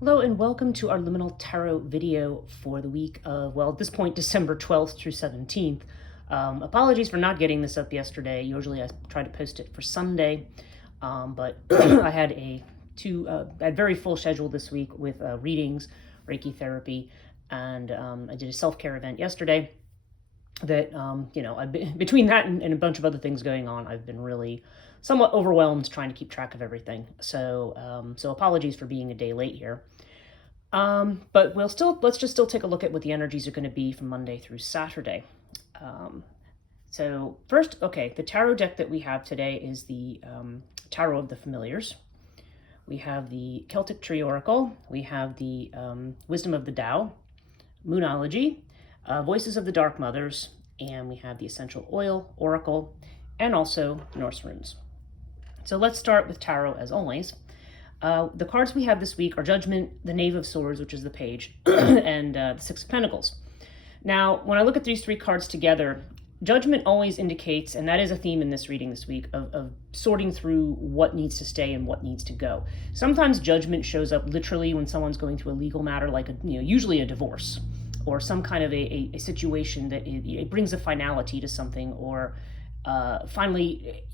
Hello and welcome to our Liminal Tarot video for the week of, well, at this point, December 12th through 17th. Apologies for not getting this up yesterday. Usually I try to post it for Sunday, but I had I had very full schedule this week with readings, Reiki therapy, and I did a self-care event yesterday that, between that and a bunch of other things going on, I've been really somewhat overwhelmed trying to keep track of everything. So apologies for being a day late here. But let's just still take a look at what the energies are going to be from Monday through Saturday. So first, okay, the tarot deck that we have today is the Tarot of the Familiars. We have the Celtic Tree Oracle. We have the Wisdom of the Tao, Moonology, Voices of the Dark Mothers, and we have the Essential Oil Oracle, and also Norse runes. So let's start with tarot as always. The cards we have this week are Judgment, the Knave of Swords, which is the page, and the Six of Pentacles. Now, when I look at these three cards together, Judgment always indicates, and that is a theme in this reading this week, of sorting through what needs to stay and what needs to go. Sometimes Judgment shows up literally when someone's going through a legal matter, like usually a divorce, or some kind of a situation that it brings a finality to something, or finally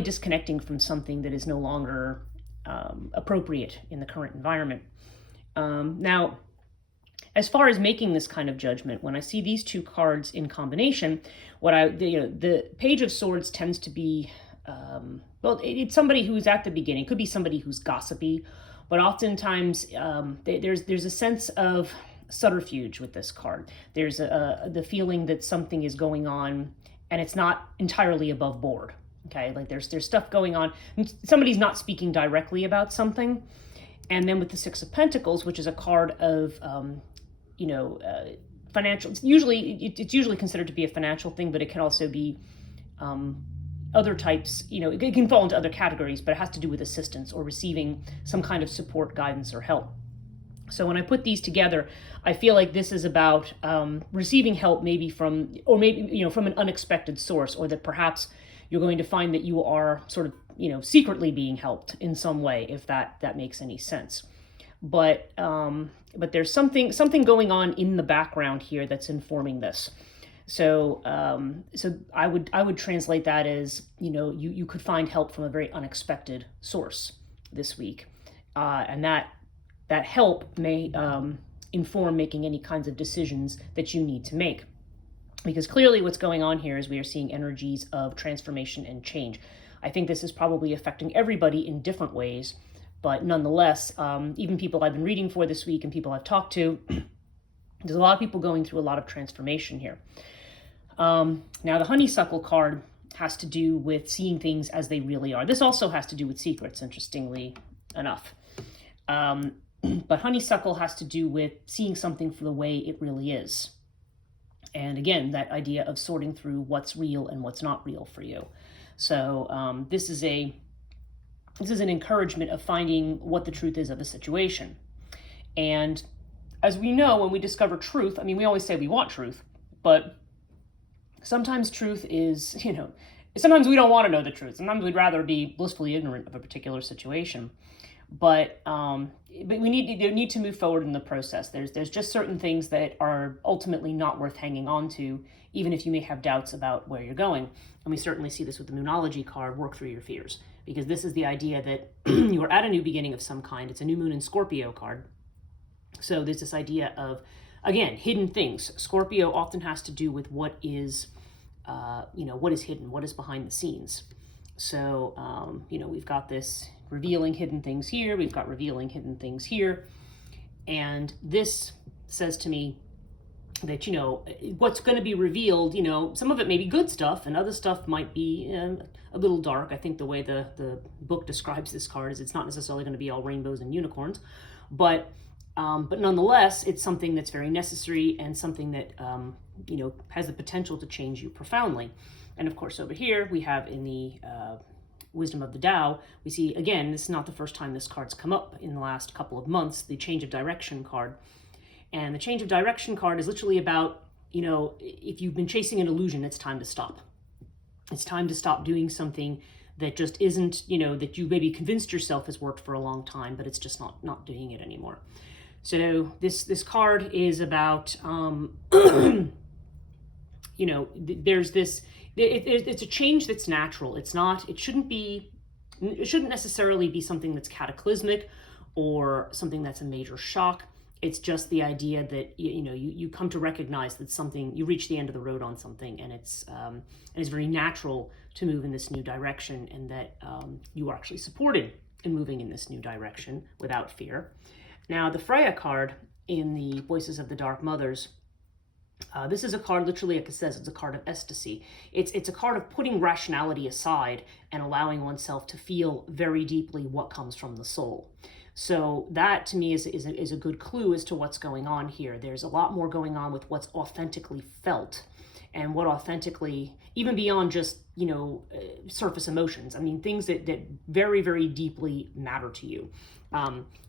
disconnecting from something that is no longer appropriate in the current environment. Now, as far as making this kind of judgment, when I see these two cards in combination, the Page of Swords tends to be, it's somebody who's at the beginning. It could be somebody who's gossipy, but oftentimes there's a sense of subterfuge with this card. There's the feeling that something is going on and it's not entirely above board. Okay, like there's stuff going on. Somebody's not speaking directly about something. And then with the Six of Pentacles, which is a card of, financial. It's usually considered to be a financial thing, but it can also be other types. It can fall into other categories, but it has to do with assistance or receiving some kind of support, guidance, or help. So when I put these together, I feel like this is about receiving help, maybe from an unexpected source, or that perhaps you're going to find that you are sort of, secretly being helped in some way, if that makes any sense. But there's something going on in the background here that's informing this. So I would translate that as, you could find help from a very unexpected source this week, and that help may inform making any kinds of decisions that you need to make. Because clearly what's going on here is we are seeing energies of transformation and change. I think this is probably affecting everybody in different ways, but nonetheless, even people I've been reading for this week and people I've talked to, there's a lot of people going through a lot of transformation here. Now, the Honeysuckle card has to do with seeing things as they really are. This also has to do with secrets, interestingly enough. But Honeysuckle has to do with seeing something for the way it really is. And again, that idea of sorting through what's real and what's not real for you. So this is an encouragement of finding what the truth is of a situation. And as we know, when we discover truth, we always say we want truth, but sometimes truth is, sometimes we don't want to know the truth. Sometimes we'd rather be blissfully ignorant of a particular situation. But we need to move forward in the process. There's just certain things that are ultimately not worth hanging on to, even if you may have doubts about where you're going. And we certainly see this with the Moonology card, Work Through Your Fears, because this is the idea that you're at a new beginning of some kind. It's a new moon in Scorpio card. So there's this idea of, again, hidden things. Scorpio often has to do with what is hidden, what is behind the scenes. So, we've got this revealing hidden things here. We've got revealing hidden things here. And this says to me that, what's going to be revealed, some of it may be good stuff and other stuff might be a little dark. I think the way the book describes this card is it's not necessarily going to be all rainbows and unicorns, but nonetheless, it's something that's very necessary and something that, has the potential to change you profoundly. And of course, over here, we have in the Wisdom of the Tao, we see, again, this is not the first time this card's come up in the last couple of months, the Change of Direction card. And the Change of Direction card is literally about, if you've been chasing an illusion, it's time to stop. It's time to stop doing something that just isn't, that you maybe convinced yourself has worked for a long time, but it's just not doing it anymore. So this card is about, there's this, it's a change that's natural. It shouldn't necessarily be something that's cataclysmic or something that's a major shock. It's just the idea that you come to recognize that you reach the end of the road on something, and it's very natural to move in this new direction, and that you are actually supported in moving in this new direction without fear. Now, the Freya card in the Voices of the Dark Mothers, this is a card, literally, like it says, it's a card of ecstasy. It's a card of putting rationality aside and allowing oneself to feel very deeply what comes from the soul. So that, to me, is a good clue as to what's going on here. There's a lot more going on with what's authentically felt, and what authentically, even beyond just, surface emotions. I mean, things that very, very deeply matter to you.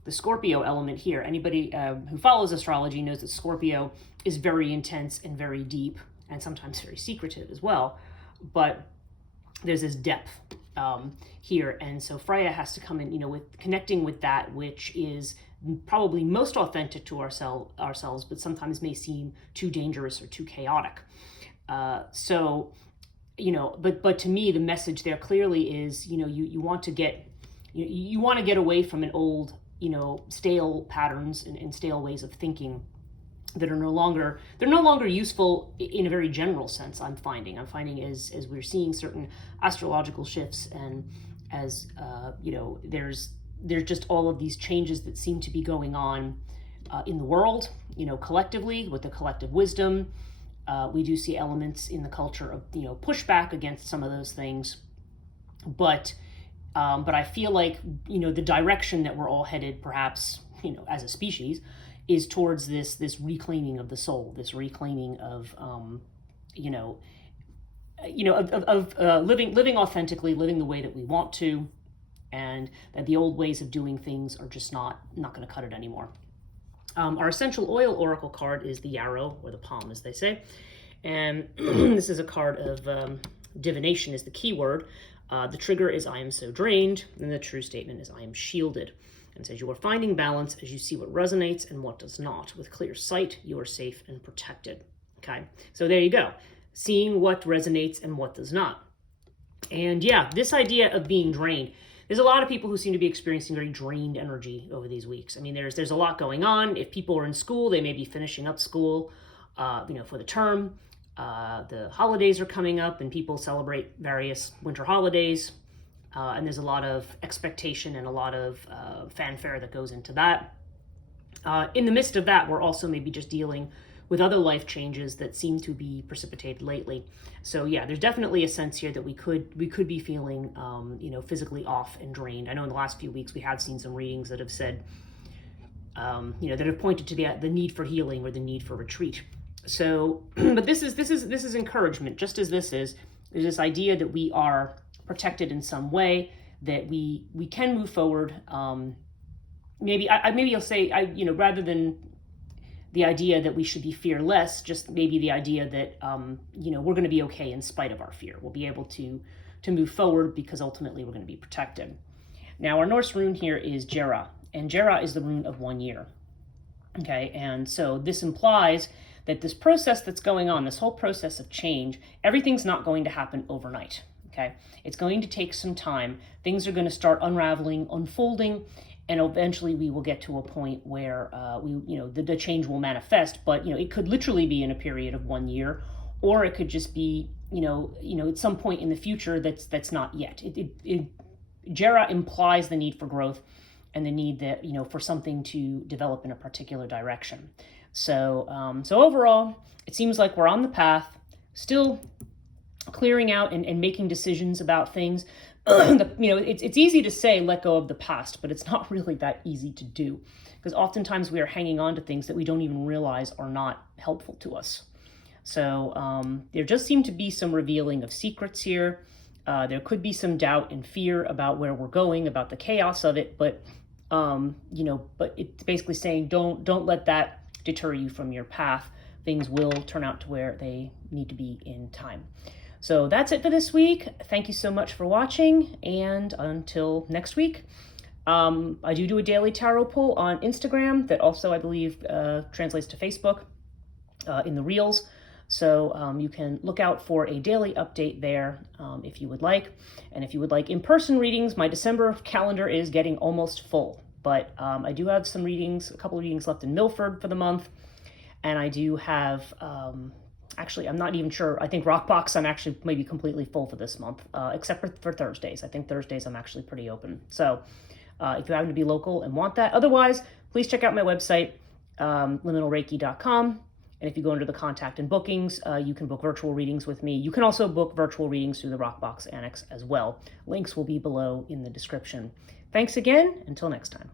The Scorpio element here, anybody who follows astrology knows that Scorpio is very intense and very deep, and sometimes very secretive as well. But there's this depth here, and so Freya has to come in, with connecting with that which is probably most authentic to ourselves, but sometimes may seem too dangerous or too chaotic. But to me, the message there clearly is, you want to get away from an old, stale patterns and stale ways of thinking that are no longer useful in a very general sense. I'm finding as we're seeing certain astrological shifts, and as there's just all of these changes that seem to be going on in the world, collectively, with the collective wisdom. We do see elements in the culture of pushback against some of those things, but I feel like the direction that we're all headed, perhaps as a species, is towards this reclaiming of the soul, this reclaiming of living authentically, living the way that we want to, and that the old ways of doing things are just not going to cut it anymore. Our essential oil oracle card is the yarrow, or the palm, as they say, and this is a card of divination is the key word. The trigger is I am so drained, and the true statement is I am shielded. And says you are finding balance as you see what resonates and what does not. With clear sight, you are safe and protected. Okay, so there you go. Seeing what resonates and what does not. And yeah, this idea of being drained. There's a lot of people who seem to be experiencing very drained energy over these weeks. I mean, there's a lot going on. If people are in school, they may be finishing up school, for the term. The holidays are coming up, and people celebrate various winter holidays. And there's a lot of expectation and a lot of fanfare that goes into that. In the midst of that, we're also maybe just dealing with other life changes that seem to be precipitated lately. So yeah, there's definitely a sense here that we could be feeling, physically off and drained. I know in the last few weeks we have seen some readings that have said, that have pointed to the need for healing or the need for retreat. So, but this is encouragement, just as there's this idea that we are protected in some way, that we can move forward. Maybe I'll say, rather than the idea that we should be fearless, just maybe the idea that we're going to be okay in spite of our fear. We'll be able to move forward because ultimately we're going to be protected. Now, our Norse rune here is Jera, and Jera is the rune of 1 year. Okay, and so this implies that this process that's going on, this whole process of change, everything's not going to happen overnight. Okay, it's going to take some time. Things are going to start unraveling, unfolding, and eventually we will get to a point where the change will manifest. But it could literally be in a period of 1 year, or it could just be at some point in the future that's not yet. Jera implies the need for growth and the need that for something to develop in a particular direction. So overall, it seems like we're on the path, still clearing out and making decisions about things. It's easy to say let go of the past, but it's not really that easy to do, because oftentimes we are hanging on to things that we don't even realize are not helpful to us. So there just seem to be some revealing of secrets here. There could be some doubt and fear about where we're going, about the chaos of it, but it's basically saying don't let that deter you from your path. Things will turn out to where they need to be in time. So that's it for this week. Thank you so much for watching, and until next week. I do a daily tarot pull on Instagram that also, I believe, translates to Facebook in the Reels. So you can look out for a daily update there if you would like. And if you would like in-person readings, my December calendar is getting almost full. But I do have some readings, a couple of readings left in Milford for the month. And I do have, actually, I'm not even sure. I think Rockbox, I'm actually maybe completely full for this month, except for Thursdays. I think Thursdays I'm actually pretty open. So if you happen to be local and want that. Otherwise, please check out my website, liminalreiki.com. And if you go under the contact and bookings, you can book virtual readings with me. You can also book virtual readings through the Rockbox Annex as well. Links will be below in the description. Thanks again. Until next time.